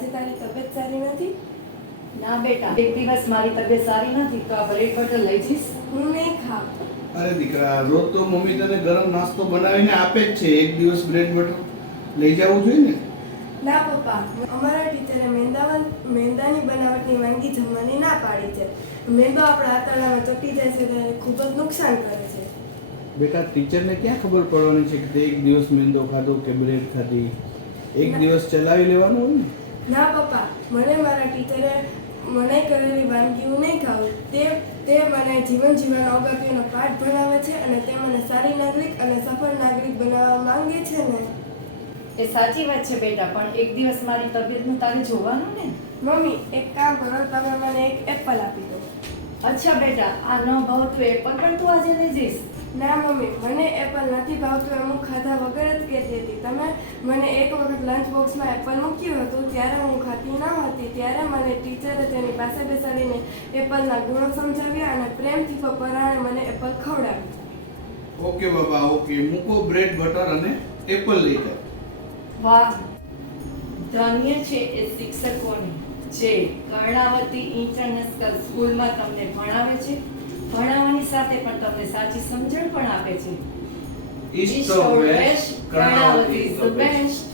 આજે તારી તબિયત સારી નથી? ના બેટા, એક દિવસ મારી તબિયત સારી નથી તો આ બ્રેડ બટર લઈ જઈશ. હું નહીં ખાવ. અરે દીકરા, રોજ તો મમ્મી તને ગરમ નાસ્તો બનાવીને આપે જ છે. એક દિવસ બ્રેડ બટર લઈ જવું જોઈએ ને. ના પપ્પા, અમારા ટીચરે મેંદાની બનાવટની વાનગી જમવાની ના પાડી છે. મેંદો આપણા આંતરડામાં ચોંટી જાય છે અને ખૂબ જ નુકસાન કરે છે. બેટા, ટીચરને ક્યાં ખબર પડવાની છે કે તે એક દિવસ મેંદો ખાધો કે બ્રેડ ખાધી? એક દિવસ ચલાવી લેવાનું હોય ને. ના પપ્પા, મને મારા ટીચરે મનાઈ કરેલી વાનગી હું નહીં ખાઉં. તે મને જીવન જીવવાનો અગત્યનો પાઠ ભણાવે છે અને તે મને સારી નાગરિક અને સફળ નાગરિક બનાવવા માંગે છે ને. એ સાચી વાત છે બેટા, પણ એક દિવસ મારી તબિયતનું તારે જોવાનું ને. મમ્મી, એક કામ કરો, તમે મને એક એપલ આપી દો. અચ્છા બેટા, આ ન ભાવતું એપલ પણ તું આજે લઈ જઈશ? ના મમ્મી, મને એપલ નથી ભાવતું એમ હું ખાધા વગર જ કહેતી હતી. તમે મને એક વખત લંચ બોક્સમાં એપલ મૂક્યું હતું, ત્યારે હું ખાતી ન હતી. ત્યારે મને ટીચરે તેની પાસે બેસાડીને એપલના ગુણો સમજાવ્યા અને પ્રેમથી પરાણે મને એપલ ખવડાવ્યું. ઓકે બાબા, ઓકે. મૂકો બ્રેડ બટર અને એપલ લઈ જાઓ. વાહ, ધન્ય છે એ શિક્ષકોની જે કર્ણાવતી ઇન્ટરનેશનલ સ્કૂલમાં તમને ભણાવે છે. ભણાવવાની સાથે પણ તમને સાચી સમજણ પણ આપે છે. East of West, Karnavati is the best.